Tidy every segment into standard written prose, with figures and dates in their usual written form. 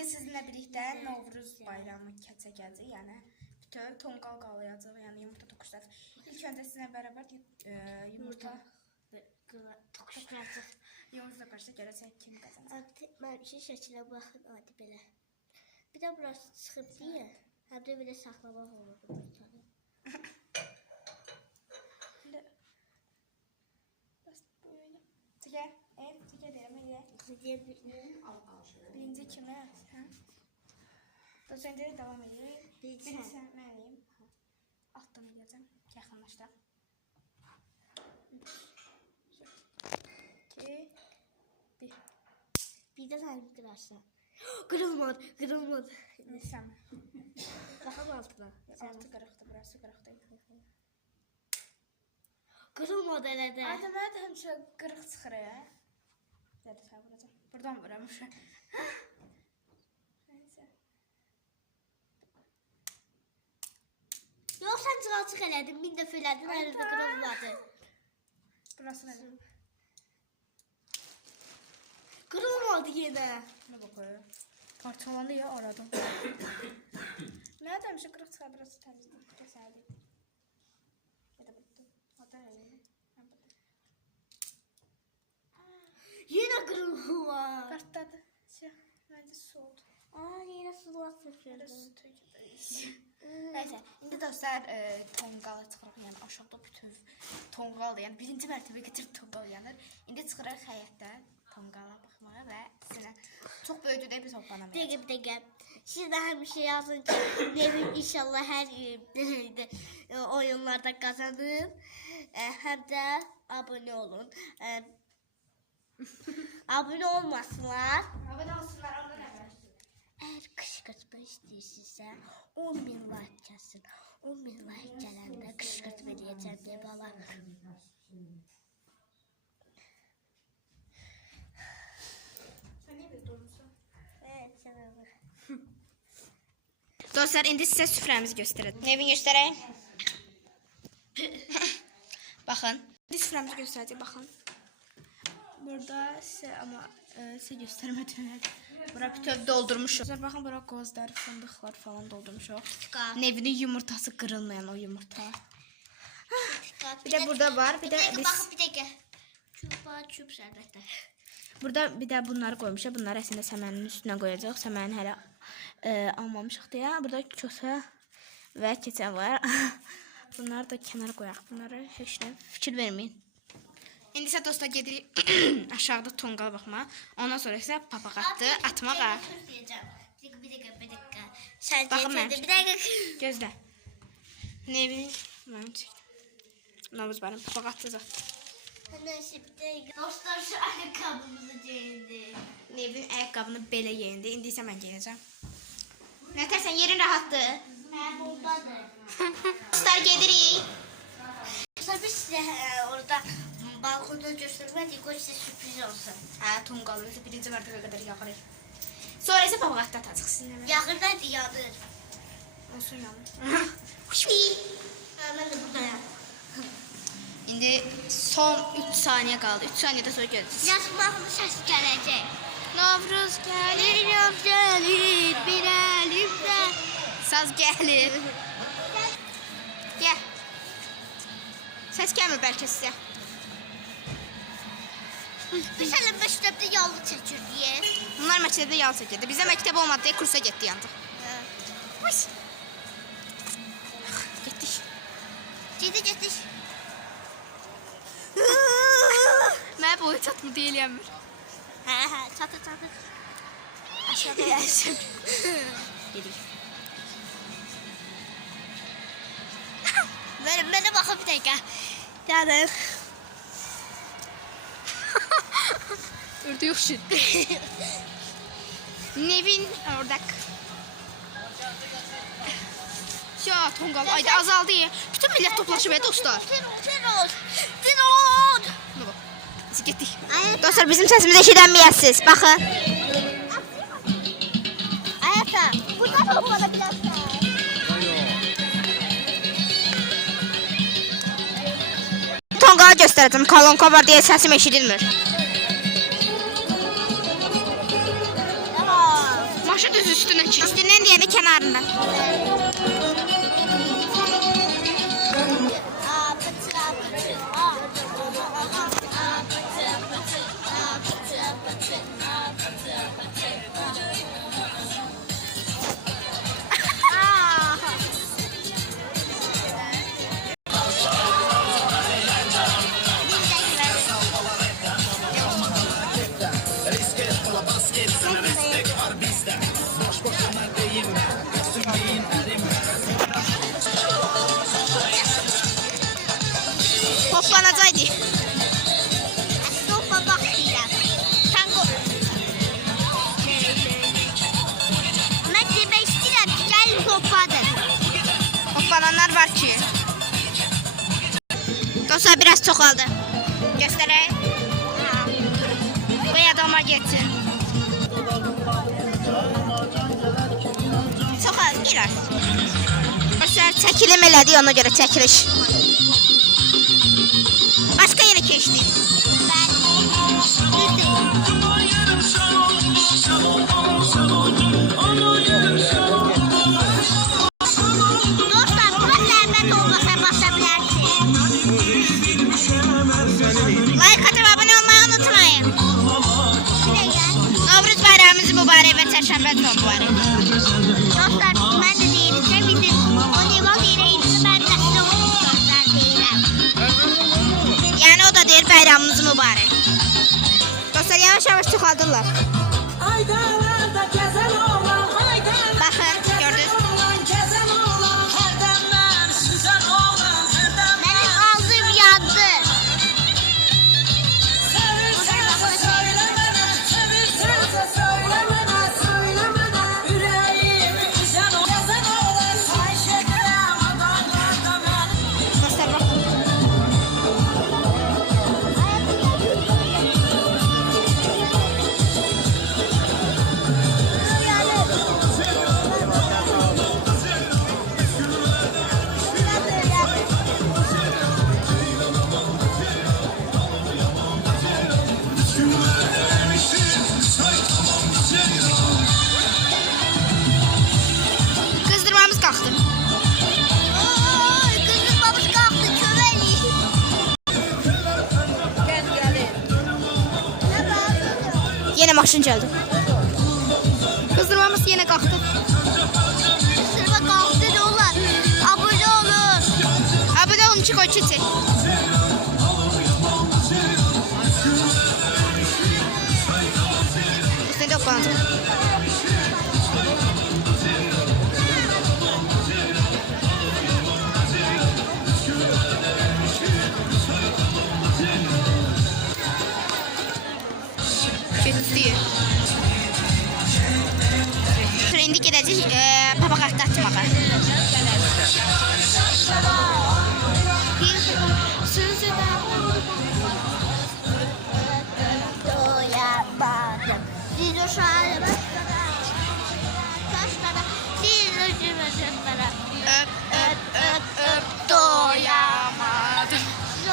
Bugün sizinle birlikte Novruz bayramı keçəcəyik. Yəni bütöv tonqal qalayacaq, yəni yumurta toxuşacaq. İlk öncə sizinlə bərabər yumurta toxuşacaq. Yumurta qarşı gələcək kim qazanacaq? Mən şəkilə baxın adi belə. Bir də burası çıxıb deyə, həm də belə saxlamaq olur yumurtanı. Çəkər, çəkər deyirəm, elə. Birinci kimi, hə? Dördüncü devam edirik. Birinci sən, mən eləyim. Altdan eləyəcəm, yaxınlaşdaq. 2, 1. Bir də sən qırarsan. Qırılmadı, qırılmadı. Sən. Baxam altına. Altı qırıqdır, burası qırıqdır. Qırılmadı elə də. Ayda mənə də həmişə qırıq çıxır, hə? Nədir sən vuracaq? Buradan vuramışam. Neyse. Yox, sən çıxalçıq elədin, min dəfə elədin, hələ də qırılmadı. Burası nədir? Qırılmadı yenə. Nə bakıyor? Parçalandı ya aradım. Mənə də həmişə qırıq çıxır, burası təmizdir. Kəsərdir. Ya da bitdi. Hatta eləyim. Yenə qırılmadı. Partladı. Siyah. Məncə su oldu. Yenə sular Belə sıçradı. su töküldü. Neyse, indi dostlar tonqala çıxırıq, yəni aşağıda bütöv tonqal, yəni birinci mərtəbə gətirib tonqal yanır. İndi çıxırıq həyətdə tonqala baxmağa və sizinlə çox böyüdü də biz hoplanamayacaq. Bir dəqiqə. Siz də həmişə yazın ki, Nevin inşallah hər oyunlarda qazanır. Həm də abunə olun. Abunə olmasınlar. Abunə olsunlar, onda nə var? Əgər qışqırtma istəyirsinizsə 10.000 like gəlsin. 10.000 like gələndə qışqırtma eləyəcəm deyə bala. Sən niyə belə durmuşsun? Sən alır. Dostlar, indi sizə süfrəmizi göstərəcəm. Nevin göstərək. Baxın. İndi süfrəmizi göstərəcək, baxın. Burada sizə amma sizə göstərmədim. Bura bütöv doldurmuşuq. Dostlar, baxın, bura qozlar, fındıqlar falan doldurmuşuq. Nevinin yumurtası qırılmayan o yumurta. Bir də burada var, bir də biz... Baxın, bir dəqiqə. Çup şərbətlər. Burada bir də bunları qoymuşuq. Bunları əslində səmənin üstünə qoyacaq. Səməni hələ almamışıq deyə. Burada kösə və keçən var. Bunları da kənara qoyaq. Bunları heç nə fikir verməyin. İndi isə dostlar gedirik aşağıda tonqala baxmağa. Ondan sonra isə papaqatdı atmağa. Bir dəqiqə. Sən Baxın bir dəqiqə. Gözlə. Nevin mənim çəkdim. Novuz benim papaqatdı zat. Neyse bir dəqiqə. Dostlar şu ayaqqabımızı geyindi. Nevin ayaqqabını belə geyindi. İndi isə mən geyinəcəm. Nətərsən, yerin rahatdır. Bombadır. Dostlar gedirik. Dostlar biz sizə orada balkonda göstərmədik, qoy sizə sürpriz olsun. Hə, tonqalımızı birinci mərtəbəyə qədər yaxırıq. Sonra isə papaqatda atacaq sizinlə. Yaxırdadır, yanır. Olsun yanır. Mən də buradayım. İndi son 3 saniyə qaldı. 3 saniyədə sonra görəcəksiniz. Yazmağın səsi gələcək. Novruz gəlir, Yox gəlir bir əlimdə. saz gəlir. Gəl. Səs gəlmir bəlkə sizə. Biz hələ məktəbdə yallı çəkirdik. Bunlar məktəbdə yal çəkirdi. Bizə məktəb olmadı deyə kursa getdi yandıq. Getdik. Getdik. Mənə boyu çatmır deyiləyəmir. Hə, çatır. Aşağıda gəlsin. Gedik. Mənə baxın bir dəqiqə. Gəldik. Orada yok şu. Nevin orada. Ya tonqal ayda azaldı ya. Bütün millet toplaşıb ya dostlar. Tirod. Biz gittik. Dostlar bizim sesimizi eşidənməyəsiniz. Baxın. Ayata, burada toplanabilirsən. Tonqalı göstərəcəm. Kolonka var deyə səsim eşidilmir. Başı düz üstünə çək. Üstündən deyəndə kənarından. Hoplanacaqdı. Sopa bak deyirəm. Tango. Mən demək istəyirəm ki, gəl sopadır. Hoplananlar var ki. Dostlar biraz çoxaldı. Göstərək. Qoy adama getsin. Çoxaldı biraz. Dostlar çəkilim elədik, ona görə çəkiliş. Başqa yerə keçdik. Dostlar, bu ləhbət olmasa basa bilərsiniz. Like atıp abone olmayı unutmayın. Bir də gəl. Novruz bayramımız mübarək və çərşənbə mübarək. Dostlar, mən də deyirəm ki, bizim o devam deyirəm, mən də sizə o deyirəm. Yəni o da deyir bayramımız mübarək. Dostlar yavaş-yavaş çoxaldırlar. Baxın, gördünüz. Mənim ağzım yandı. Dostlar baxın. Qızdırmamız qalxdı. Oy, qızdırmamız qalxdı, köməlik. Yenə maşın gəldi. Qızdırmamız yenə qalxdı. Qızdırma qalxdı da olar. Abone olun. Abone olun ki, qoy keçək. Üstündə hoplanacaq. Getdi. Sonra indi gedəcək papaqatda atmağa. Doyamadım. Siz o şahane başlara. Taşlara. Siz o cıvıcıklara. Öp öp öp öp doyamadım. Siz o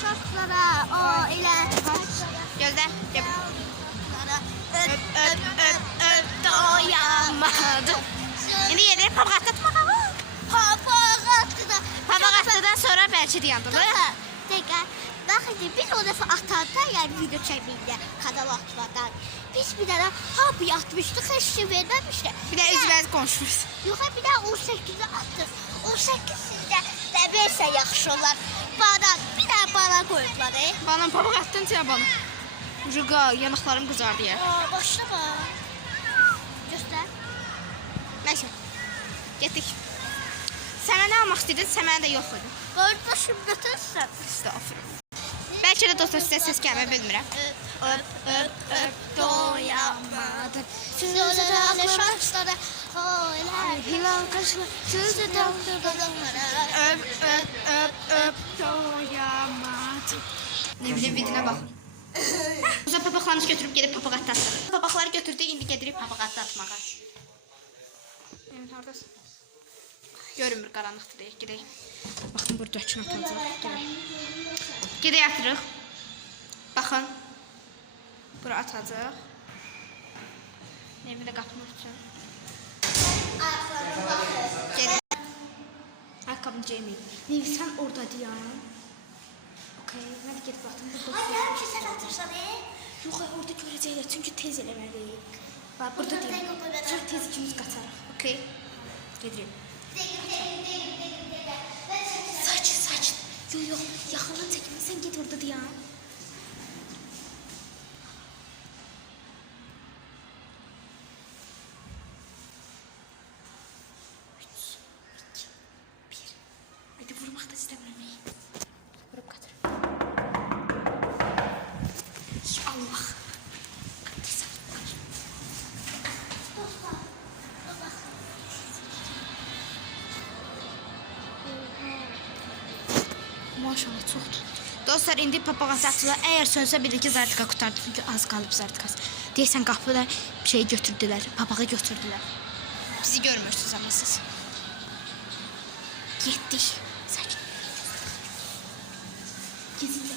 şartlara. O ile taşlara. Gözlə. Öp öp öp öp doyamadım. İndi gedir papaqatda atmağa. Papaqatdadan sonra bəlkə deyəndə. Tekrar. Bakın biz o defa atanda yani video çekmeyince kanal atmadan. Biz bir tane abi atmıştık, hiç şey vermemişti. Bir də üzbəz qonşumuz. Yok bir daha 18'e attık. 18 sizde demirse yaxşı olar. Bana bir daha bana koydular. Bana papaqatdan bana. Ruqa, yanaqlarım qızardı ya. Başlama. Göster. Nəysə. Getdik. Sənə nə almaq istəyirdin? Sənə də yox idi. Kardeşim götürsen. Estağfurullah. Bəlkə də dostlar sizə səs gəlmə bilmirəm. Öp öp öp doyamadım. Sözlerle şartlara. Hilal kaşlı sözü doktorlara. Öp öp öp öp doyamadım. Ne bileyim vidinə bax. Uzaq papaqlarımızı götürüb gedib papaqatda atdıq. Papaqları götürdük, indi gedirik papaqatda atmağa. Evet, haradasın? Görünmür, qaranlıqdır, gedək. Baxın, burada kim atacaq. Gedək atırıq. Baxın. Bura atacaq. Bir də qapını örtsən. Ayaqlarına baxır. Ayaqqabını giyməyib. Nevi, sən orada deyən. Okey, mən də gedib baxdım. Ay, yarım ki, sən atırsan, Yox, orada görəcəklər, çünki tez eləməliyik. Bax, burada Burada deyim. dəqiq o qədər. Sonra tez ikimiz qaçarıq. Okey, gedirik. Sakin, sakin. Yox, yaxından çəkinmə, sən get orada deyən. Hadi vurmaq da istəmirəm. Vurub qaçır. Allah. Maşallah çoxdur. Dostlar, indi papağası açılır. Əgər sönsə bilir ki, Zartika qutardı. Çünki az qalıb Zartikası. Deyirsən, qapıda bir şey götürdülər. Papağı götürdülər. Bizi görmürsünüz ama siz. Getdik. Sakin. Gizli.